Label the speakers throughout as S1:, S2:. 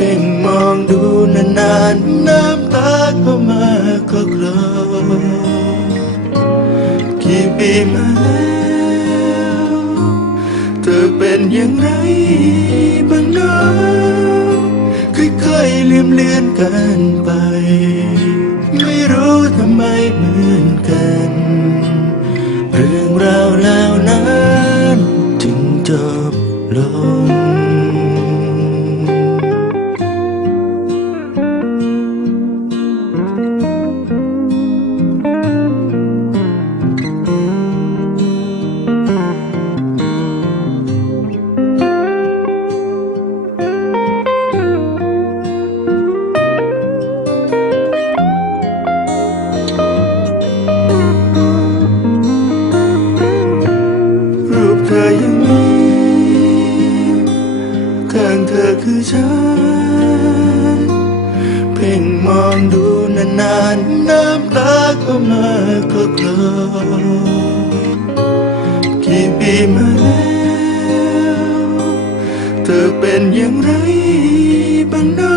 S1: เพ่งมองดูนานๆน้ำตาก็มาก็คลอกี่ปีมาแล้วเธอเป็นอย่างไรบ้างเนะค่อยๆลืมเลือนกันไป ไม่รู้ทำไมเหมือนกัน เรื่องราวแล้วนั้นจึงจบลง ข้างเธอคือฉัน เพ่งมองดูนานๆ น้ำตาก็มาก็คลอกี่ปีมาแล้ว เธอเป็นอย่างไรบ้างนะ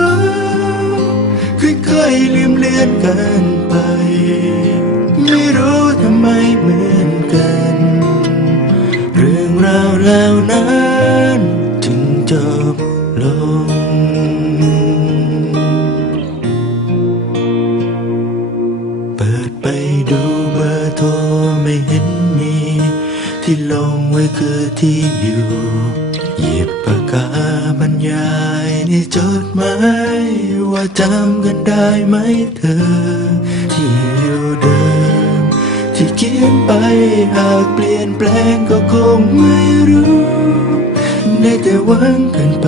S1: ค่อยๆลืมเลือนกันไป ที่ลงไว้คือที่อยู่หยิบปากกาบรรยายในจดหมายว่าจำกันได้ไหมเธอ ที่อยู่เดิม ที่เขียนไปหากเปลี่ยนแปลงก็คงไม่รู้ ได้แต่หวังกันไป